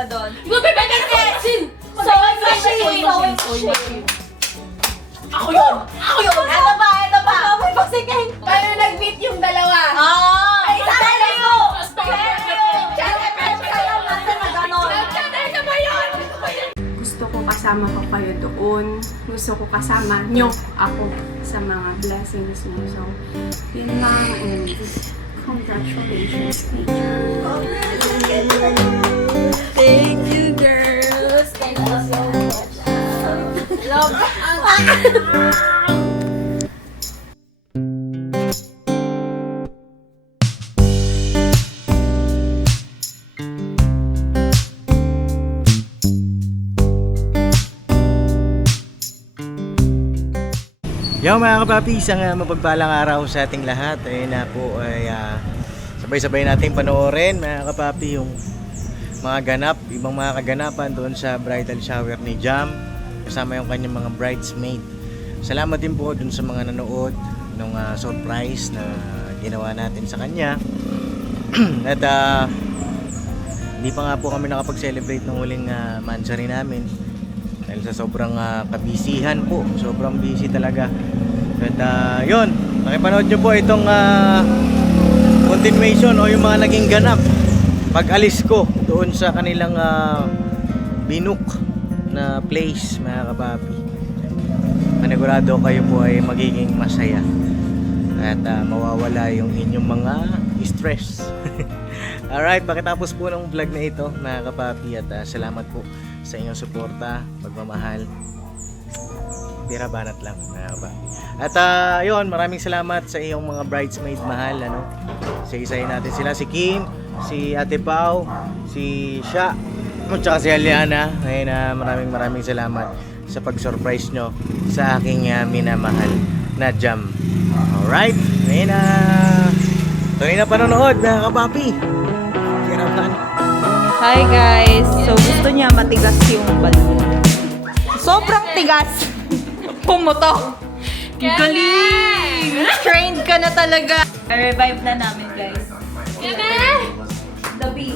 pupunta doon. Magbibenta ng vaccine! Sewing machine! Ako yun! Ako yun! Ito pa! May pasigay! Paano nag-meet yung dalawa? Ay, sabi mo! Gusto ko kasama ko kayo doon. Gusto ko kasama nyo ako sa mga blessings nyo. So, yun lang. And congratulations, teacher. Thank you, girls! Thank you so much. Love! Yo mga kapapi, isang mapagpalang araw sa ating lahat. Ayun na po ay sabay-sabay nating panoorin mga kapapi yung mga ganap, ibang mga kaganapan doon sa bridal shower ni Jam kasama yung kanyang mga bridesmaid. Salamat din po doon sa mga nanood ng surprise na ginawa natin sa kanya. At hindi pa nga po kami nakapag-celebrate ng huling mansari namin dahil sa sobrang kabisihan po, sobrang busy talaga. At yun, nakipanood nyo po itong continuation o yung mga naging ganap pag alis ko doon sa kanilang binook na place mga kapapi. Manigurado kayo po ay magiging masaya at mawawala yung inyong mga stress. Alright, pakitapos po ng vlog na ito mga kapapi at salamat po sa inyong suporta, pagmamahal. Tira banat lang mga kapapi. At yun, maraming salamat sa iyong mga bridesmaid mahal, ano. Isa-isahin natin sila, si Kim, si Ate Pau, si Sha, at saka si Aliana. Ngayon maraming salamat sa pag-surprise nyo sa aking minamahal na Jam. Alright, ngayon tuloy na panonood mga kapapi. Tira banat. Hi guys! So gusto niya matigas yung balon. Sobrang tigas! Pumutok! Galing! Trained ka na talaga! I-revive na namin guys. The bee.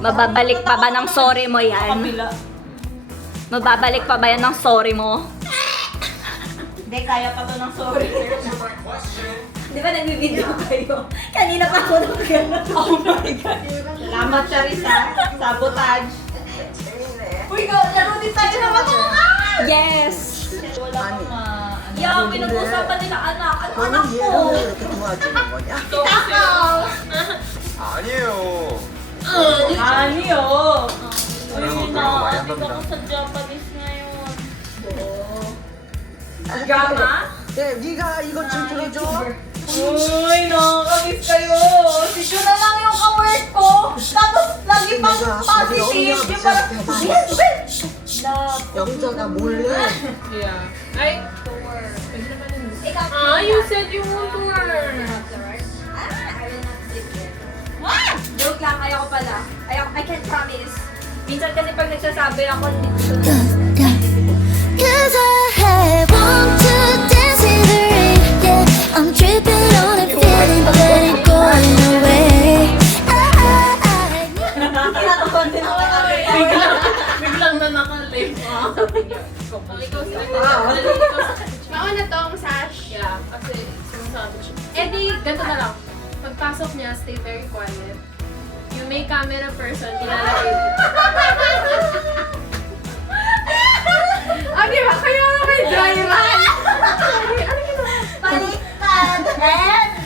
Mababalik pa ba ng sorry mo yan? Mababalik pa ba yan ng sorry mo? Hindi, kaya pa to ng sorry. Di ba nagbibideo kayo? Kanina pa ako nag-gano'n. Oh my God. Salamat, Charissa. Sabotage. Uy, laro din tayo na mga yes! Wala kang yeah, pinag-usapan nila anak. Ano anak ko? Takaw! 아니에요. Ano? 그리고 Uy, 그런 거 많이 na, 한답니다. ako sa Japanese ngayon. Drama? 네, 네가 이것 좀 들어줘. Uy, nakakamiss kayo. Si Jun na lang yung ka-work ko. Tapos lagi pang positive. Yung parang, love. 영자가 몰래. Yeah. Ay, to work. Ikaw, You said you want to work. Joke lang, ayoko pala. I can't promise. Minsan kasi pag nagsasabi ako, hindi ko na. Cause I want to dance in the rain. Yeah, I'm tripping on a feeling, but it going away. Kinatakuan din ako kami. Biglang na nakalive. Malikaw sa Mauna tong sash. Yeah, kasi sinasabi siya. Eh di, ganito na lang. Pagpasok niya, stay very quiet. Yung may camera person, nilalagay dito. Di ba? Kaya nga may dry run. Baliktad!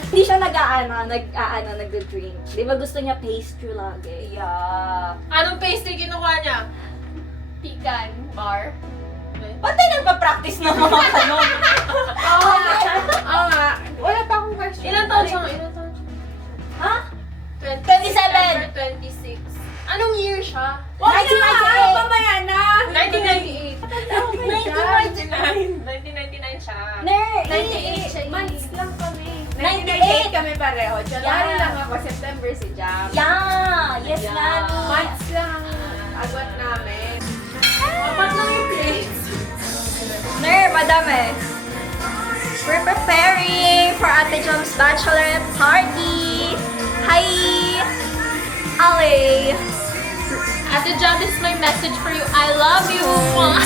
Hindi siya nag-drink. Di ba gusto niya pastry lagi? Yeah. Anong pastry kinukuha niya? Pican bar. Ba't tayo nagpa-practice ng mga kanon? Oo nga. Wala pa akong question. Ilan taon siya? Ilan taon siya? Ha? 27. 27. 26. Anong year siya? 1998! Mamaya na. 1998. 1999! 1999 siya. 98 siya. Months lang kami. 98 kami pareho. January Yeah. lang ako. September si Jam. Yeah! Yes, Yeah. Nani! Months lang ang agwat namin. Apat lang yung grades. Ner, madami. for Ate Jom's bachelorette party! Hi! Ale! Ate Jom, this is my message for you. I love you.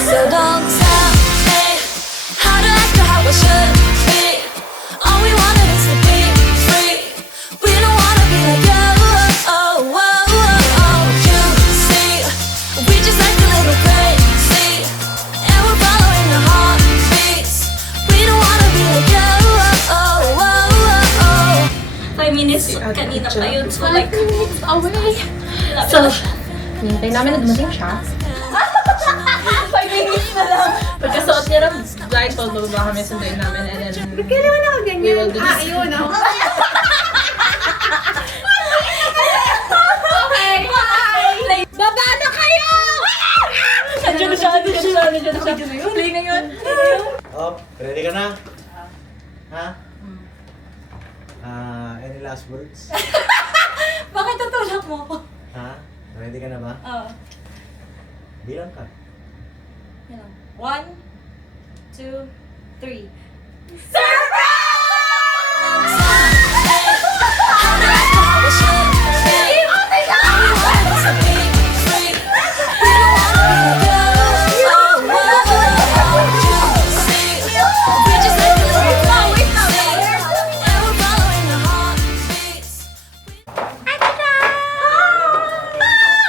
So don't tell me how to act or how I should be. All we wanted is to be free. We don't wanna be like you. Oh, oh, oh, oh. You see, we just act a little crazy, and we're following our heartbeats. We don't wanna be like you. Oh, oh, oh, oh. 5 minutes kanina pa yun. So like, Away. so, Hintay namin na dumating siya. 5 minutes na lang. Pagkasuot niya ng blindfold, bababa kami sunduin namin. And then, Kaya naman ako ganyan. We will do this. Yun ako. Okay, baba na kayo! Nandiyan na siya, nandiyan na siya. Play na yun. Oh, ready ka na? Ha? Any last words? Bakit tutulak mo ako? Ha? Ready ka na ba? Oo. Bilang ka. 1, 2, 3.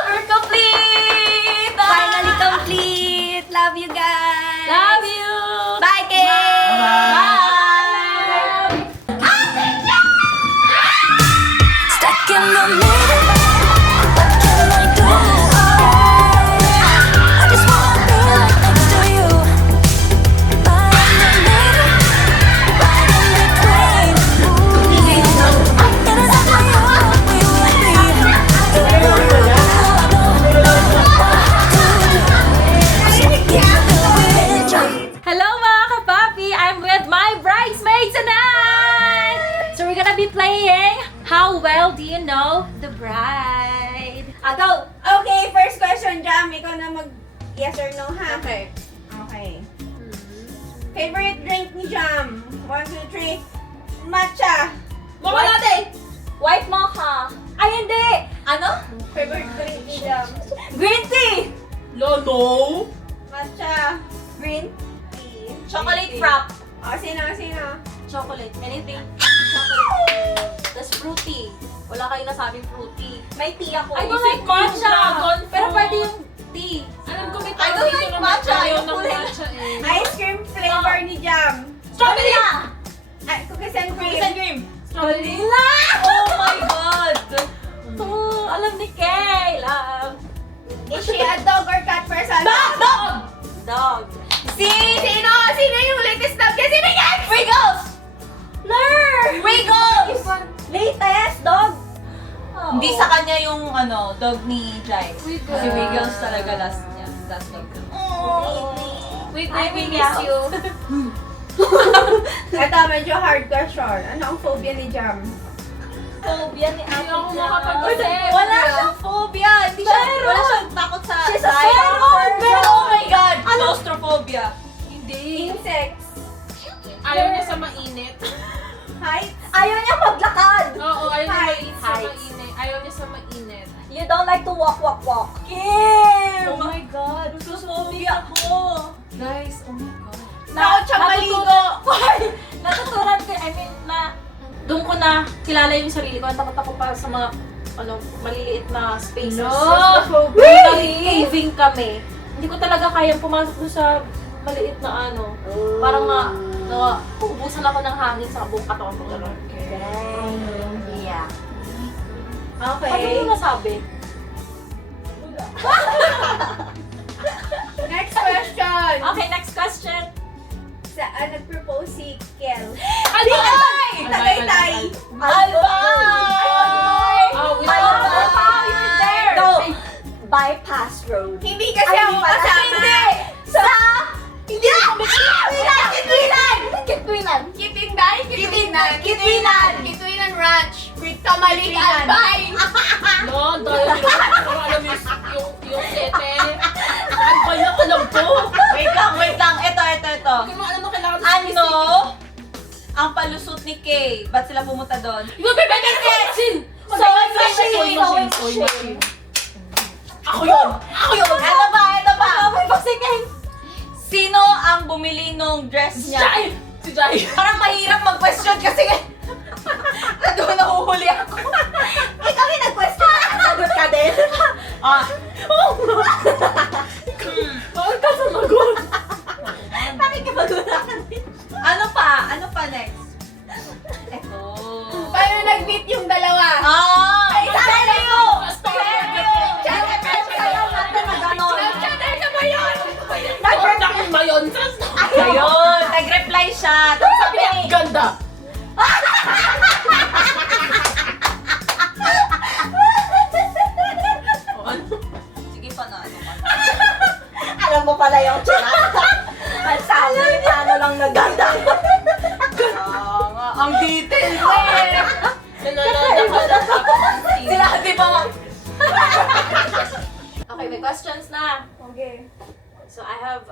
We're complete! Finally complete! Love you guys! Love you. Bye, kids! Bye! Stuck in the middle, what can I do? I just wanna be right next to you. Right in the middle, right in between. It is up to you what we will be. Hello mga kapapi! I'm with my bridesmaids tonight! So we're gonna be playing How Well Do You Know the Bride? Go! Okay, first question, Jam. Ikaw na mag yes or no, ha? okay. Okay. Favorite drink ni Jam? 1, 2, 3. Matcha. Mama natin! White mocha! Ay, hindi! Ano? Favorite drink ni Jam? Green tea! Lolo! Matcha. Green Tea. chocolate frap. O, sino? Chocolate. Anything. Chocolate. That's fruity. Wala kayo nasabing fruity. May tea ako. I don't like matcha! dragon Pero fruit. pwede yung tea. Alam ko may I don't like matcha. Ayaw Yung ng kulay. matcha eh. Ice cream flavor ni Jam. Strawberry na! Ay, cookies and cream. Cookies and cream. Vanilla! Oh my God! Oh, alam ni Kay. Love. Is she a dog or cat person? Dog! Dog. Sino? Sino yung latest dog niya? Sino yan? Wiggles! Lur! Wiggles! Latest dog! Oh. Hindi sa kanya yung dog ni Jai. Wiggles. Si Wiggles talaga last niya. Last dog. Wait, I I will will miss miss you. Ito, medyo hard question. Ano ang phobia ni Jam? Phobia ni Hindi Ate ako Jam. makapag-isip. Wala siyang phobia. Hindi siya, Meron. wala siyang takot sa She's a height. feral. Pero oh my God! Claustrophobia. Hindi. Insects. Ayaw niya sa mainit. Heights. Ayaw niya maglakad. Oo, ayaw niya Heights. sa mainit. Ayaw niya sa mainit. You don't like to walk. Kim! Oh my God. Phobia ko. Guys, oh my God. Takot siyang maligo. Natutunan ko, doon ko na kilala yung sarili ko. Ang takot ako pa sa mga, maliliit na spaces. Caving kami. Hindi ko talaga kayang pumasok doon sa maliit na Parang uubusan ako ng hangin sa buong katawan ko. Yeah. Okay. Ano yung nasabi? Next question. Okay, next question. Saan nag-propose si Kel? Albay! Tagaytay. Albay! Oh, we I love love how you're there! No! Bypass road. Hindi kasi ako kasama. Hindi! Sa... Hindi ako Kitwilan! Kitwinan Ranch. With Kamalig Albay. No, dahil alam yung sete. Ano ba yung alam ko? Wait lang. Ito. Kung alam mo kailangan Ano? Ang palusot ni Kay. Ba't sila pumunta doon? Ako yun! Ito pa! May pagsingin! Sino ang bumili nung dress niya? Si Jai! Parang mahirap mag-question kasi na doon nahuhuli ako. Ikaw yung nag-question. Sagot ka din. Bakit ka sumagot? Bakit ka magunahan din? Ano pa next? Ito. Paano nag-meet yung dalawa? Ay, Seryo! Sayaw natin na gano'n. Nag-chatter ka ba yun? Nag-work ba yun? Ayun, nag-reply siya. Tapos sabi niya, Ganda! sige pa na, ano ka. Alam mo pala yung chat. Ang sabi, paano lang naganda. Ang details eh. Nanonood ako ng tapos ng scene. Sila, di ba? Okay, may questions na. Okay. So, I have,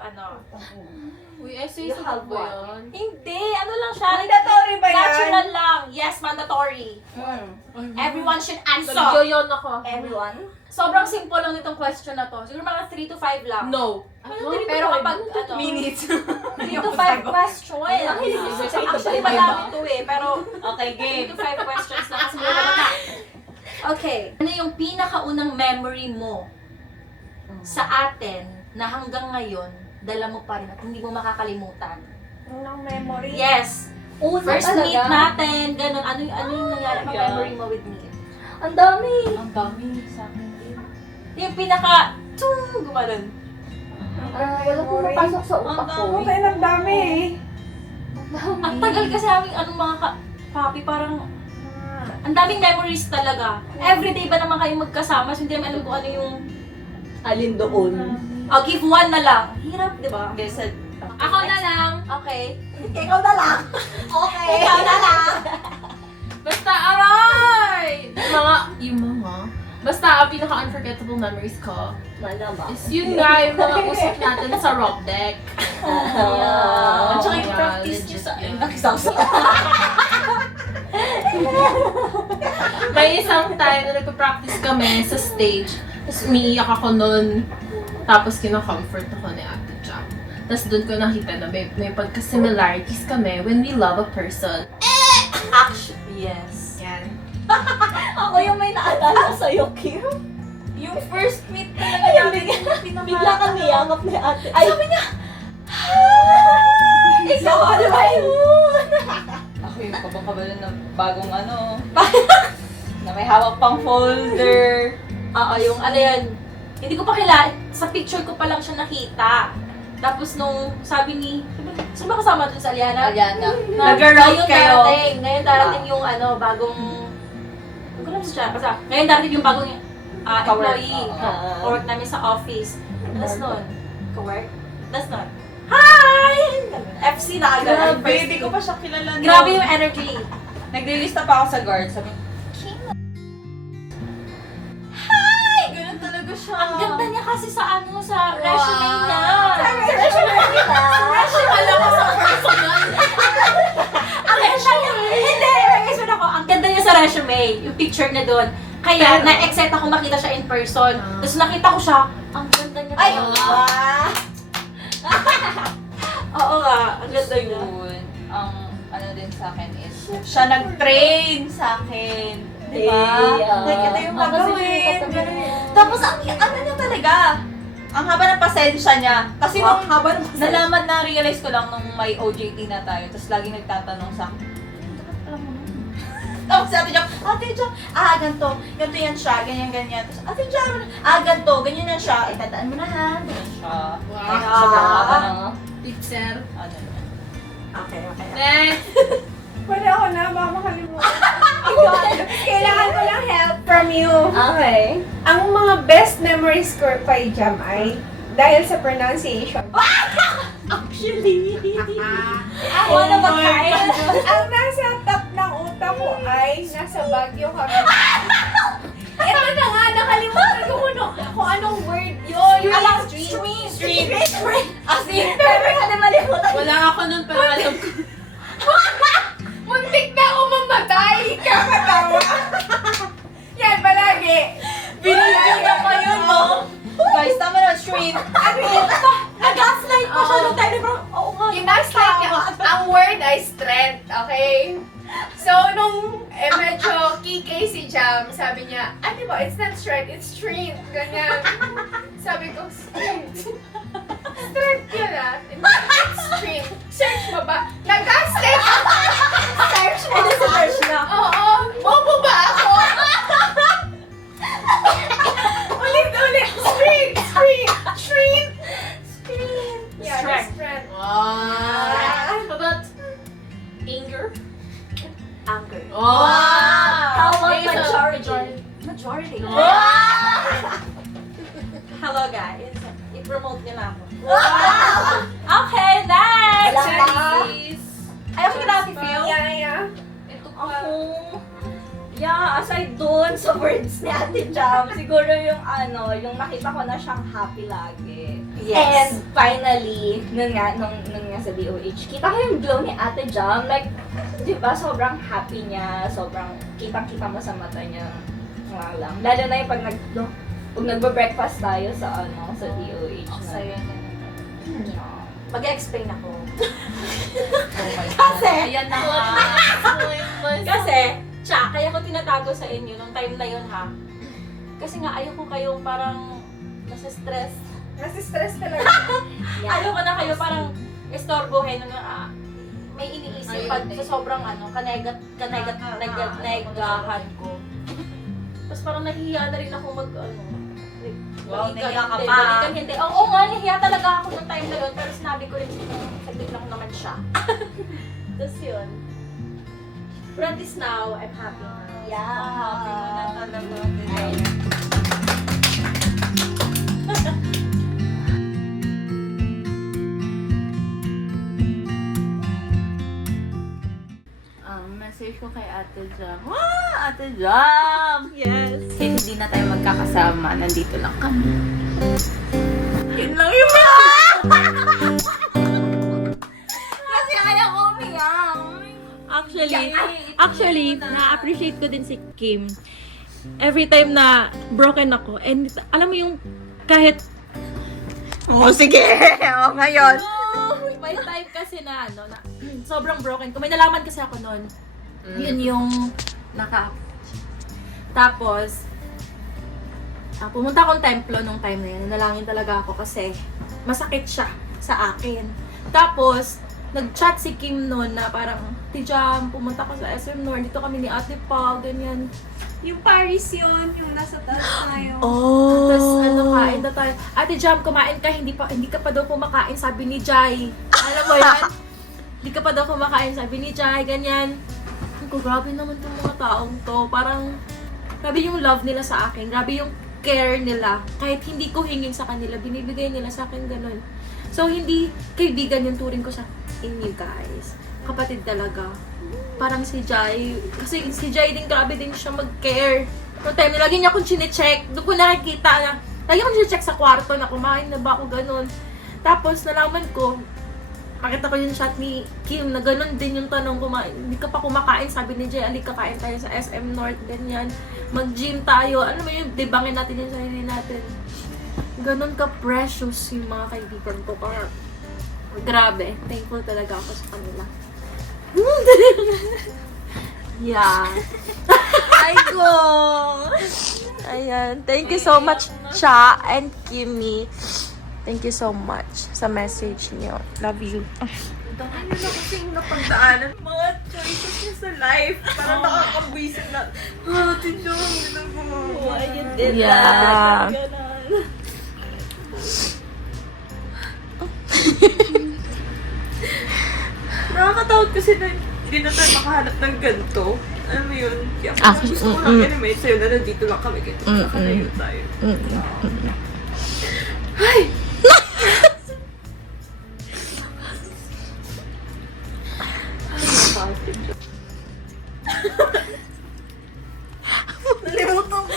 Uy, essay sa ba yun? Hindi, ano lang siya. Mandatory ba yan? Natural lang. Yes, mandatory. Everyone should answer. Nag-yoyon ako. Everyone? Sobrang simple lang nitong question na to. Siguro mga 3 to 5 lang. No. Pero kapag, Minutes. 3 to 5 questions. Actually, madami to eh. Pero, Okay, game. 3 to 5 questions na kasi mula na. Okay. Ano yung pinakaunang memory mo sa atin na hanggang ngayon, dala mo pa rin at hindi mo makakalimutan? Unang memory. Yes. First meet natin, ganun. Ano yung nangyari pang Yeah. memory mo with me? Ang dami. Ang dami sa akin din. Yung pinaka, gumanon. Wala pong mapasok sa utak ko. Okay, ang dami eh. Ang tagal kasi namin anong mga papi, parang ang daming memories talaga. Everyday ba naman kayo magkasama? So, hindi naman alam kung ano yung Alin doon? I'll give one na lang. Hirap, di ba? Guess it. Ako na lang. Okay. Ikaw na lang. Okay. Ikaw na lang. Basta, aray! Basta, ang pinaka-unforgettable memories ko Malamang. is yun nga, yung mga usap natin sa rock deck. At saka yung Yeah, practice niyo legit sa... yun. Nakisawsa. May isang time na nagpa-practice kami sa stage, tapos umiiyak ako nun, tapos kina-comfort ako ni Ate Jam. Tapos doon ko nakita na may pagka-similarities kami when we love a person. Actually, yes. Yan. Ako yung may naalala sa'yo, Kim. Yung first meet talaga namin. Bigla ka niyakap ni ate. Ay, sabi niya, ikaw, ano ba yun? Ako yung kabang-kabalan na bagong ano. Na may hawak pang folder. Oo, yung ano yan. Hindi ko pa kilala. Sa picture ko pa lang siya nakita. Tapos nung sabi ni, sino ba kasama dun sa Aliana? Aliana. Na, Nag-route ngayon kayo. Ngayon darating yung ano, bagong, hindi ko alam siya. Kasi ngayon darating yung bagong employee. Oo. Kawork namin sa office. Tapos nun, kawork? Tapos nun, hi! FC na agad. Grabe, hindi ko pa siya kilala. Grabe yung energy. Naglilista pa ako sa guard. Sabi, Kim. Hi! Ganun talaga siya. Ang ganda niya kasi sa ano, sa resume niya. Sa resume niya. Alam ko sa personal. Ang ganda niya. Hindi, guys, ako. Ang ganda niya sa resume. Yung picture niya doon. Kaya, na-excite ako makita siya in person. Tapos nakita ko siya, ang ganda niya. Ay, talaga. Oo nga, ang ganda niya. yun. Ang ano din sa akin is, siya nag-train sa akin. Diba? Like, ito yung gagawin. Tapos, ang ano niya talaga, ang haba ng pasensya niya. Kasi nung nalaman na realize ko lang nung may OJT na tayo, tapos lagi nagtatanong sa akin, alam mo na. Tapos Ate Jam, ganito yan siya, ganyan. Tapos Ate Jam, ganito, ganyan yan siya. Itadaan mo na ha, ganyan siya. Wow. Sobrang haba ng, Teacher. ano yan. Okay. Next! Pwede ako na, baka makalimutan. Kailangan ko lang help from you. Okay. Ang mga best memories ko kay Jam ay dahil sa pronunciation. Actually, One of a kind. Ang nasa top ng utak ko ay nasa Baguio kami. Ito na nga, nakalimutan ko kung anong word yun. Alam, street. As in, pero ka na malimutan. Wala ako nun, pero alam ko. Muntik Nag-gaslight pa siya nung time na parang, oo nga. Ginaslight niya. Ang word ay strength, okay? So, nung medyo kikay si Jam, sabi niya, ano ba, it's not strength, it's strength. Ganyan. Sabi ko, strength. Strength yun ah. It's strength. Search mo ba? Nag-gaslight ako. Search mo. Search na. Oo. Bobo ba ako? Ulit. Strength. Strength. Yeah, Strength. strength. How about anger? Anger. How about Maybe sa majority? Majority. Hello guys. I-promote niyo na ako. Okay, next! Wala pa. Ayaw ko na feel. Yeah. Ako, yeah, aside dun sa words ni Ate Jam, siguro yung yung nakita ko na siyang happy lagi. Yes. And finally, nung nga sa DOH, kita ko yung glow ni Ate Jam. Like, di ba, sobrang happy niya, sobrang kitang-kita mo sa mata niya. Nga lang. Lalo na yung pag nagbe-breakfast tayo sa sa DOH. Sa'yo na. Yeah. Mag-explain ako. Kasi, Ayan na nga. Kasi, kaya ko tinatago sa inyo nung time na yun ha. Kasi nga ayaw ko kayong parang nasa stress. Kasi stress talaga. Ayaw ko na kayo parang istorbohin na may iniisip pag sa sobrang kanegahan ko. Tapos parang nahihiya na rin ako Wow, balikan nahiya ka hindi, pa. balikan hindi. Oo nga, nahiya talaga ako nung time na yun. Pero sinabi ko rin, saglit lang naman siya. Tapos yun. But at least now, I'm happy na. Yeah. Happy na talaga. Message ko kay Ate Jam. Ate Jam! Yes. Kahit hindi na tayo magkakasama, nandito lang kami. Yun lang yun. Kasi ayaw ko umiyak. Actually, na-appreciate ko din si Kim. Every time na broken ako, and alam mo yung kahit Sige. Ngayon. may time kasi na na sobrang broken ko. May nalaman kasi ako noon. Yun yung Tapos, pumunta akong templo nung time na yun. Nanalangin talaga ako kasi masakit siya sa akin. Tapos, nag-chat si Kim noon na parang, Tijam, pumunta ko sa SM North. Dito kami ni Ate Pao, ganyan. Yung Paris yun, yung nasa taas tayo. Oh. Tapos kain na tayo. Ate Jam, kumain ka, hindi ka pa daw kumakain, sabi ni Jai. Alam mo yan? Hindi ka pa daw kumakain, sabi ni Jai, ganyan. Ko, grabe naman itong mga taong to. Parang, grabe yung love nila sa akin. Grabe yung care nila. Kahit hindi ko hingin sa kanila, binibigay nila sa akin ganun. So, hindi kaibigan yung turing ko sa inyo guys. Kapatid talaga. Parang si Jai. Kasi si Jai din, grabe din siya mag-care. Noong time na lagi niya akong chinecheck. Doon ko nakikita na, lagi akong chinecheck sa kwarto na kumain na ba ako ganun. Tapos, nalaman ko, makita ko yung shot ni Kim na ganun din yung tanong, hindi ka pa kumakain, sabi ni Jay, alik kakain tayo sa SM North, ganyan. Mag-gym tayo, ano mo yung dibangin natin yung sarili natin. Ganun ka-precious yung mga kaibigan ko. Kaya, grabe, thankful talaga ako sa kanila. Yeah. Ay ko. Ayan. Thank you so much, Cha and Kimmy. Thank you so much sa message niyo. Love you. Dahil na kasing napagdaanan mga choices niya sa life. Parang nakakabwisit na, Tijam, gano'n mo. Why you did Yeah. that? Ganon. Nakakatakot kasi na hindi na tayo makahanap ng ganito. Alam mo yun? Kaya ako gusto ko lang animate sa'yo na nandito lang kami ganito. Nakalayo tayo. Ay! Nalimutan ko.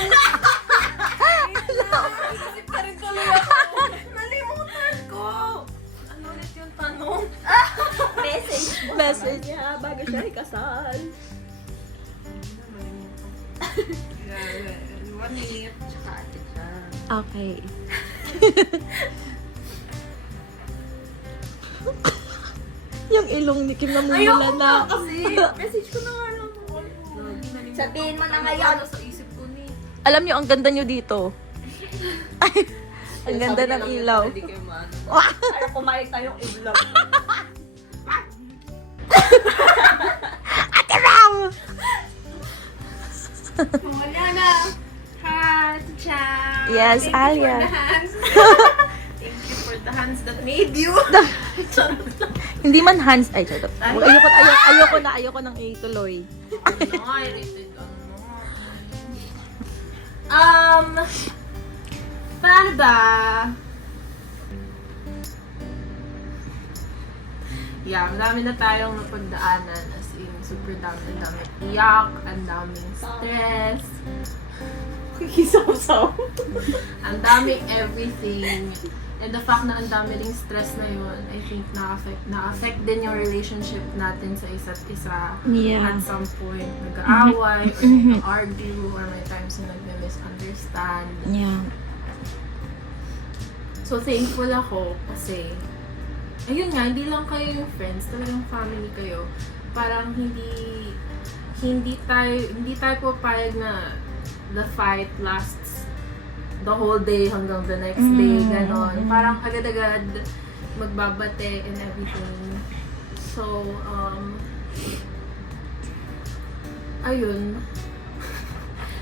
Isip ka rin tuloy ako. Nalimutan ko. Ano ulit yung tanong? Message niya bago siya ikasal. One minute. Tsaka ate siya. Okay. Yung ilong ni Kim namumula na. Message ko na nga lang. Sabihin mo na ngayon. Sa isip ko ni. Alam niyo, ang ganda niyo dito. Ay, ang ganda ng ilaw. Hindi kayo maano. Para kumain tayong i-vlog. Ate Ram! Wala na. Heart, Jam. Yes, Thank you Alia. for the hands. Thank you for the hands that made you. Hindi man hands. Ay, charot. Ayoko nang ituloy. Ay, rated paano ba? Yeah, ang dami na tayong napagdaanan. As in, super dami. Ang daming iyak, ang daming stress. Kikisaw-saw. Ang daming everything. And the fact na ang dami ring stress na yun, I think na-affect din yung relationship natin sa isa't isa. Yeah. At some point, nag-aaway, or nag-argue, or may times na nag-misunderstand. Yeah. So, thankful ako kasi, ayun nga, hindi lang kayo yung friends, talagang family kayo. Parang hindi tayo papayag na the fight lasts the whole day hanggang the next day, ganon. Parang agad-agad magbabate and everything. So, ayun.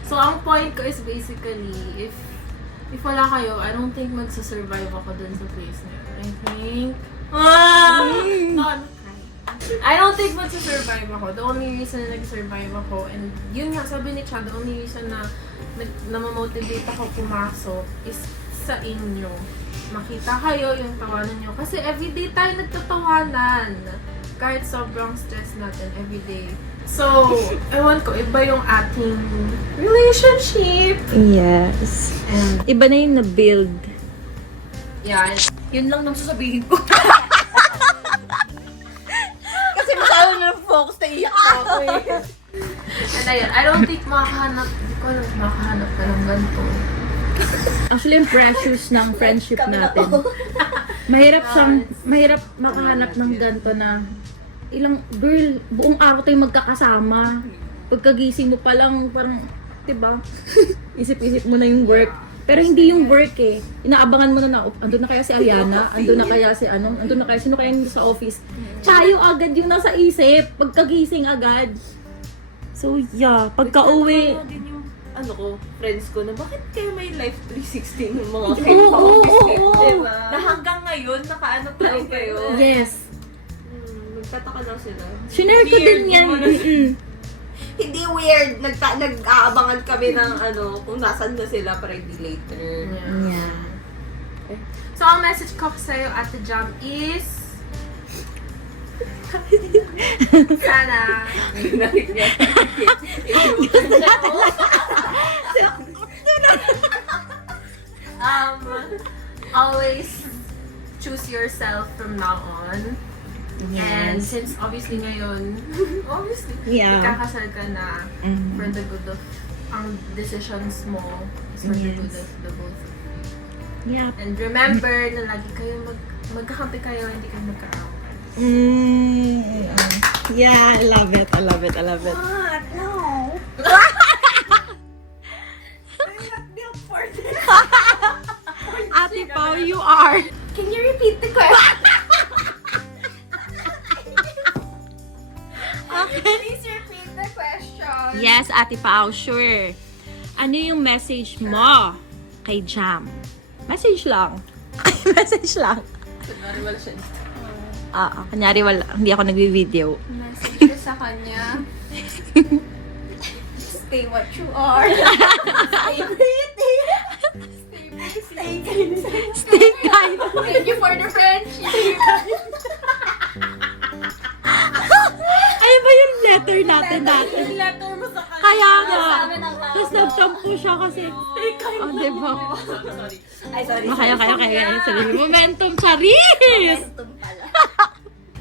So, ang point ko is basically, if wala kayo, I don't think magsasurvive ako dun sa place na yun. I think, no, I'm crying. I don't think magsasurvive ako. The only reason na nag-survive ako, and yun nga, sabi ni Chad, the only reason na namamotivate ako pumasok is sa inyo. Makita kayo yung tawanan nyo. Kasi everyday tayo nagtatawanan. Kahit sobrang stress natin everyday. So, ewan ko, iba yung ating relationship. Yes. And, Iba na yung na-build. yeah, Yun lang nang sasabihin ko. Kasi masyado na focus na iyak ako eh. and ayun, I don't think hindi ko alam makahanap ka ng ganito. Actually, yung precious ng friendship natin. Mahirap makahanap ng ganito na girl, buong araw tayong magkakasama. Pagkagising mo pa lang, parang, diba? Isip-isip mo na yung work. Pero hindi yung work eh. Inaabangan mo na andun na kaya si Ariana, andun na kaya si andun na kaya, sino kaya nandun sa office. Chayo agad yung nasa isip, pagkagising agad. So yeah, pagka-uwi, Friends ko na, bakit kayo may life 360 ng mga Oo, diba? Na hanggang ngayon, nakaano pa rin kayo. yes. Nagtataka lang sila. Shinare ko din yan. Hindi weird. Nag-aabangan kami ng kung nasan na sila para hindi later. Yeah. So, ang message ko sa'yo, Ate Jam, is sana always choose yourself from now on. And since obviously ngayon, Yeah. nagkakasal ka na for the good of ang decisions mo is for the good of the both of you. Yeah. And remember na lagi kayo magkakampi kayo, hindi kayo magkaaway. Yeah, I love it. I love it. I love it. What? No. Ate Pao, you are. Can you repeat the question? Please repeat the question. Yes, Ate Pao, sure. Ano yung message mo kay Jam? Message lang. Message lang. Kunwari wala siya. Kanyari wala. Hindi ako nagvi-video. Message ko sa kanya. Stay what you are. Stay pretty. Stay kind. Stay kind. Thank you for the friendship. Ay ba yung letter natin dati? Letter mo sa kanya. Kaya nga. Sabi ng Tapos nagtampo siya kasi. Diba? Ay, sorry. Kaya. Sorry. Momentum, Charis! Momentum pala.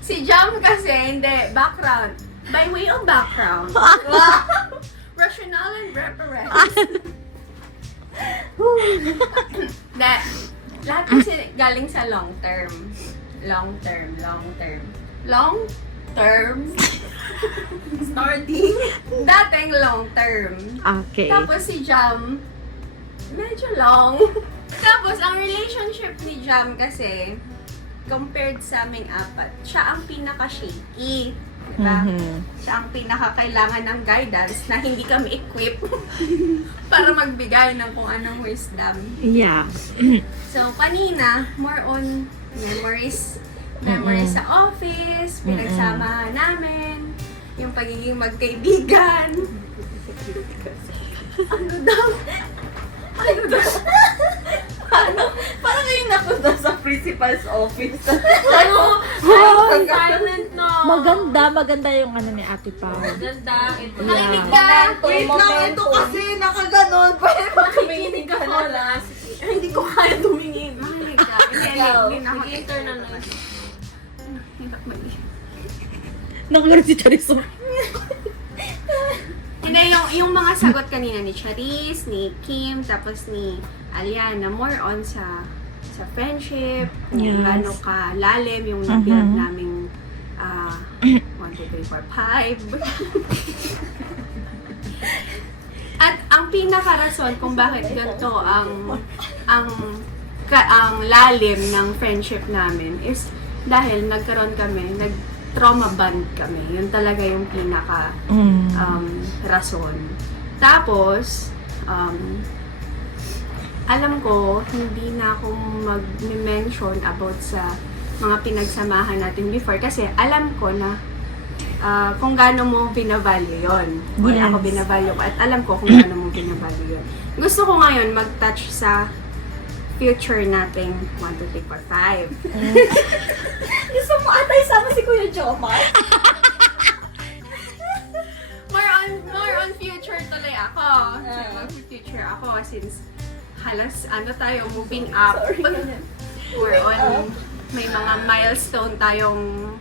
Si Jam kasi, hindi. Background. By way of background. Rational and reference. That, Lahat kasi galing sa long term. Long term. Starting. Dating long term. Okay. Tapos si Jam, medyo long. Tapos ang relationship ni Jam kasi, compared sa aming apat, siya ang pinaka-shaky. Diba? Siya ang pinaka-kailangan ng guidance na hindi kami equipped para magbigay ng kung anong wisdom. Yeah. So, kanina, more on memories sa office, pinagsamahan namin, yung pagiging magkaibigan. Ano daw? Parang ngayon napunta sa principal's office. Silent na. Maganda yung ano ni Ate Pao. Maganda. Ito Makinig ka! Wait lang, ito kasi nakaganon. Pwede Tumingin ka na. Hindi ko kaya tumingin. Makinig ka. Hindi na ako. Internal na. Nakaganon si Charizo. Hindi, yung mga sagot kanina ni Charis, ni Kim, tapos ni Aliana, more on sa friendship, kung gaano ka lalim yung na-build naming 1, 2, 3, 4, 5. At ang pinaka-rason kung bakit ganito ang lalim ng friendship namin is dahil nagkaroon kami, trauma bond kami. Yun talaga yung pinaka rason. Tapos, alam ko, hindi na ako mag-mention about sa mga pinagsamahan natin before kasi alam ko na kung gaano mo binavalue yon. Or ako binavalue ko at alam ko kung gaano mo binavalue yon. Gusto ko ngayon mag-touch sa future nating 1, 2, 3, 4, 5. Gusto mo atay sama si Kuya Jomar? More on future tuloy ako. Future ako since halos tayo moving up. More on may mga milestone tayong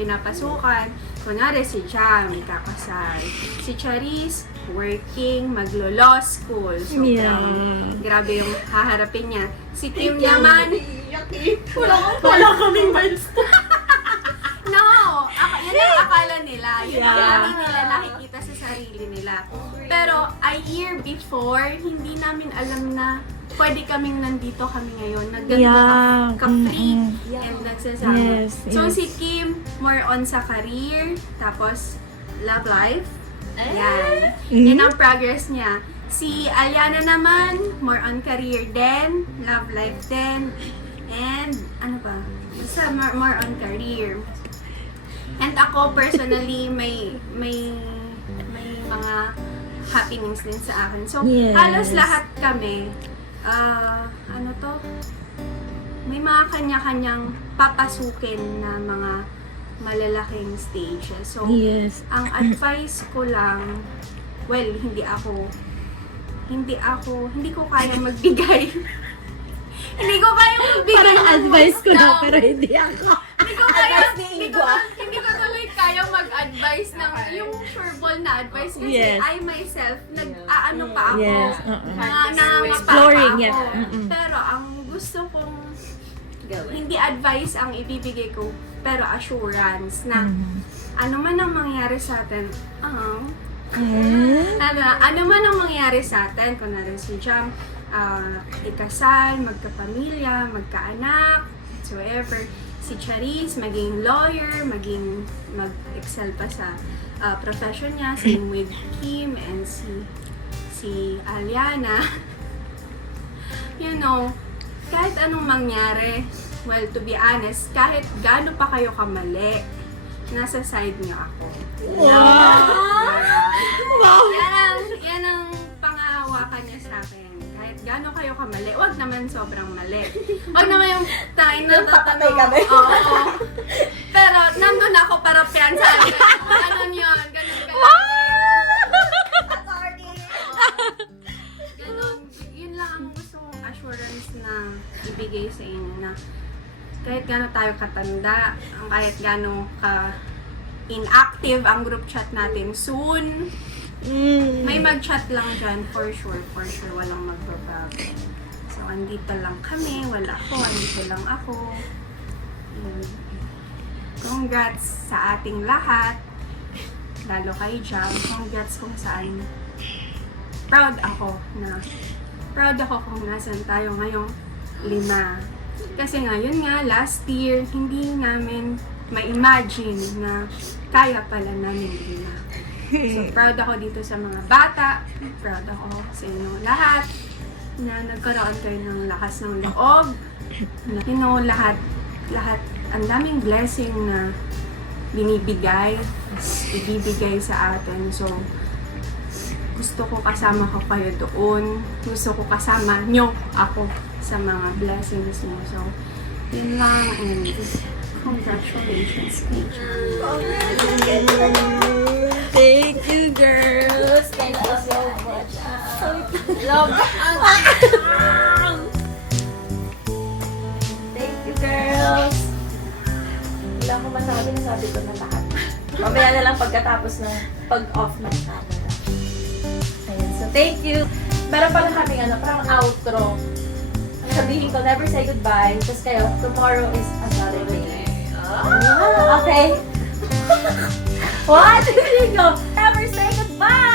pinapasukan. Kunwari si Jam, kakasal. Si Charis, working, maglo-law school. So, grabe yung haharapin niya. Si Kim naman, Wala kaming milestone. no! Yan ang akala nila. Yun ang hindi nila nakikita sa sarili nila. Pero a year before, hindi namin alam na pwede kaming nandito kami ngayon. Nagganto ka-free and nagsasama. So si Kim, more on sa career, tapos love life. Yan. Yan ang progress niya. Si Aliana naman, more on career din, love life din, and ano ba? Basta more on career. And ako personally, may mga happenings din sa akin. So, halos lahat kami, may mga kanya-kanyang papasukin na mga malalaking stages. So, ang advice ko lang, well, hindi ko kaya magbigay. Hindi ko kaya magbigay. Parang advice ko na, pero hindi ako. Hindi ko tuloy kaya mag-advise ng yung sureball na advice kasi I myself, nag-aano pa ako. Exploring yan. Pero ang gusto kong hindi advice ang ibibigay ko, pero assurance na ano man ang mangyari sa atin, ano man ang mangyari sa atin, kung narin si Jam, ikasal, magkapamilya, magkaanak, whatsoever. Si Charis, maging lawyer, mag-excel pa sa profession niya, same with Kim and si Aliana. You know, kahit anong mangyari, well, to be honest, kahit gaano pa kayo kamali, nasa side niyo ako. Yan ang pangahawakan niya sa akin. Kahit gaano kayo kamali, wag naman sobrang mali. Wag naman yung tayo na Tatamay kami. Oo. Pero nandun ako para piyansahan. Ganun yun. Ganun. Ganun. Yun lang ang gusto kong assurance na ibigay sa inyo na kahit gaano tayo katanda, kahit gaano ka inactive ang group chat natin soon, May mag-chat lang dyan, for sure, walang magbabago. So, andito lang kami, wala ako, andito lang ako. Yun. Congrats sa ating lahat, lalo kay Jam. Congrats kung saan. Proud ako kung nasan tayo ngayong 5. Kasi ngayon nga, last year, hindi namin ma-imagine na kaya pala namin 5. So, proud ako dito sa mga bata. Proud ako sa inyong lahat na nagkaroon kayo ng lakas ng loob. You know, lahat, ang daming blessing na ibibigay sa atin. So, gusto ko kasama ko kayo doon. Gusto ko kasama nyo ako sa mga blessings nyo. So, yun lang. And congratulations, teacher. Thank you, girls. Thank you so much. Love. Thank you, girls. Wala ko masabi, nasabi ko na lahat. Mamaya na lang pagkatapos ng pag-off ng camera. Ayun, so thank you. Meron pala kaming parang outro. Sabihin ko, never say goodbye. Tapos kayo, tomorrow is another day. Okay. What? Here you go. Never say goodbye!